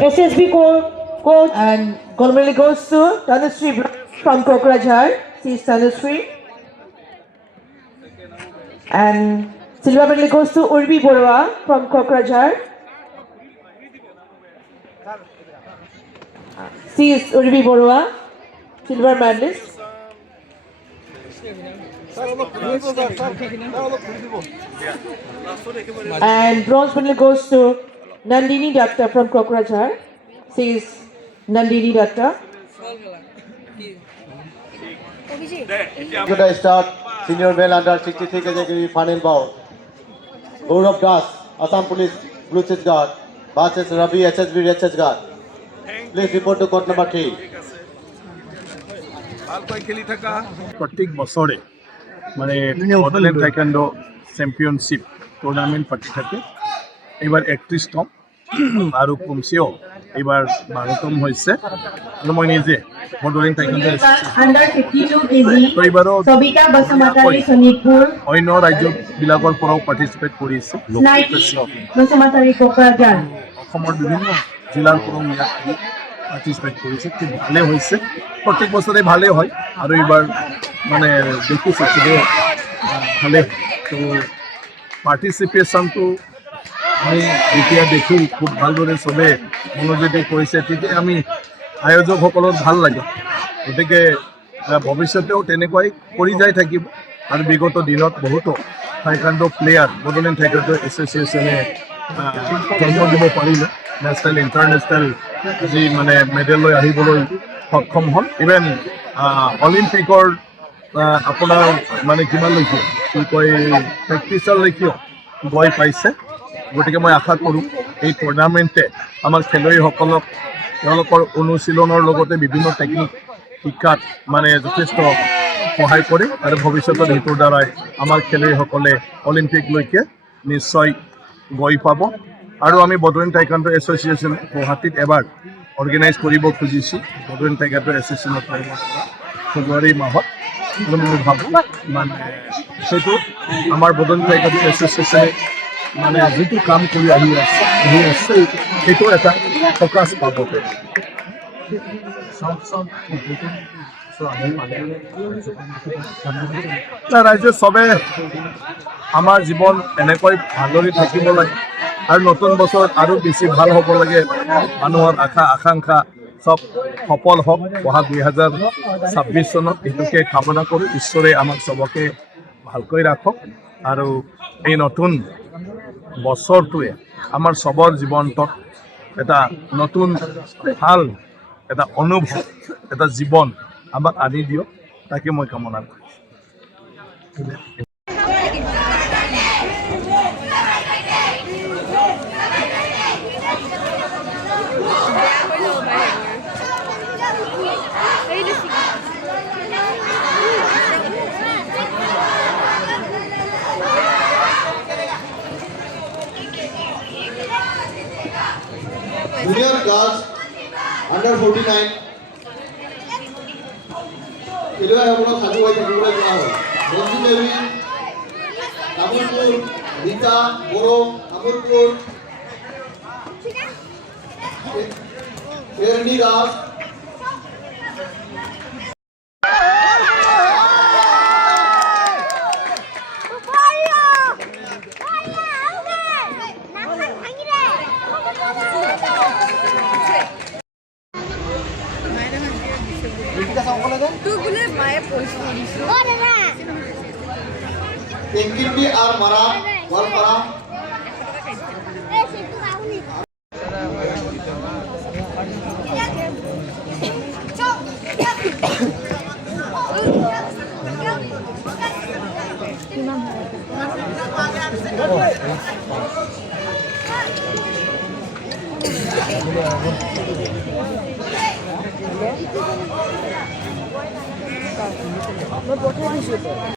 SSB coach and gold medal goes to Tanushree from Kokrajhar. She is Tanushree. And silver medal goes to Urvi Borua from Kokrajhar. She is Urvi Borua, silver medalist. And bronze medal goes to Nandini Datta from Kokrajhar. She is Nandini Datta. Good I start senior male under 63 kg final bout. Gaurav Das, Assam Police Blue Chest Guard versus Ravi SSB Red Chest Guard. Please report to court number 3. प्रत्येक बছৰে মানে Bodoland taekwondo championship tournament পাতি থাকে এইবাৰ 31তম আৰু কমচেও এইবাৰ 12তম হৈছে আৰু মই নিজে Bodoland taekwondo Under 52 kg, Sobika Basumatari Sonipur, অন্য ৰাজ্যবিলাকৰ পৰাও পাৰ্টিচিপেট কৰিছে Snaiki Basumatari Kokrajhar. অসমৰ বিভিন্ন জিলাৰ পৰাও পাৰ্টিচিপেট কৰিছে খুব ভালে হৈছে প্ৰত্যেক বছৰে ভালে হয় আৰু এইবাৰ মানে দেখিছোঁ খুবেই ভালে তো পাৰ্টিচিপেশ্যনটো আমি যেতিয়া দেখোঁ খুব ভালদৰে চবে মনোযোগী কৰিছে তেতিয়া আমি আয়োজকসকলৰ ভাল লাগে গতিকে ভৱিষ্যতেও তেনেকুৱাই কৰি যাই থাকিব আৰু বিগত দিনত বহুতো টাইকোৱাণ্ডো প্লেয়াৰ বড়োলেণ্ড টাইকোৱাণ্ডো এছ'চিয়েশ্যনে জন্ম দিব পাৰিলে নেশ্যনেল ইণ্টাৰনেশ্যনেল যি মানে মেডেললৈ আহিবলৈ সক্ষম হ'ল ইভেন অলিম্পিকৰ আপোনাৰ মানে কিমানলৈকে কি কয় প্ৰেক্টিচলৈকেও গৈ পাইছে গতিকে মই আশা কৰোঁ এই টুৰ্ণামেণ্টে আমাৰ খেলুৱৈসকলক তেওঁলোকৰ অনুশীলনৰ লগতে বিভিন্ন টেকনিক শিকাত মানে যথেষ্ট সহায় কৰে আৰু ভৱিষ্যতত এইটোৰ দ্বাৰাই আমাৰ খেলুৱৈসকলে অলিম্পিকলৈকে নিশ্চয় গৈ পাব আৰু আমি বড়োলেণ্ড টাইকোৱাণ্ডো এছ'চিয়েশ্যনে গুৱাহাটীত এবাৰ অৰ্গেনাইজ কৰিব খুজিছোঁ বড়োলেণ্ড টাইকোৱাণ্ডো এছ'চিয়েশ্যনৰ ফেব্ৰুৱাৰী মাহত আৰু মই ভাবোঁ মানে সেইটো আমাৰ বড়োলেণ্ড টাইকোৱাণ্ডো এছ'চিয়েশ্যনে মানে যিটো কাম কৰি আহি আছে সেইটো এটা ফ'কাছ পাব ৰাইজে চবে আমাৰ জীৱন এনেকৈ ভালদৰে থাকিব লাগে আৰু নতুন বছৰত আৰু বেছি ভাল হ'ব লাগে মানুহৰ আশা আকাংক্ষা চব সফল হওক অহা 2026 চনত এইটোকে কামনা কৰোঁ ঈশ্বৰে আমাক চবকে ভালকৈ ৰাখক আৰু এই নতুন বছৰটোৱে আমাৰ চবৰ জীৱনটোত এটা নতুন ভাল এটা অনুভৱ এটা জীৱন আমাক আনি দিয়ক তাকে মই কামনা কৰিছোঁ Junior girls under 49 খেলুৱৈসকলক সাজু হৈ থাকিবলৈ কোৱা হয় ৰঞ্জু দেৱী তামোলপুৰ ৰীতা বড়ো তামোলপুৰ প্ৰেৰণী দাস টেংকিপি আৰ মাৰা গোয়ালপাড়া মই পঠাই দিছোঁ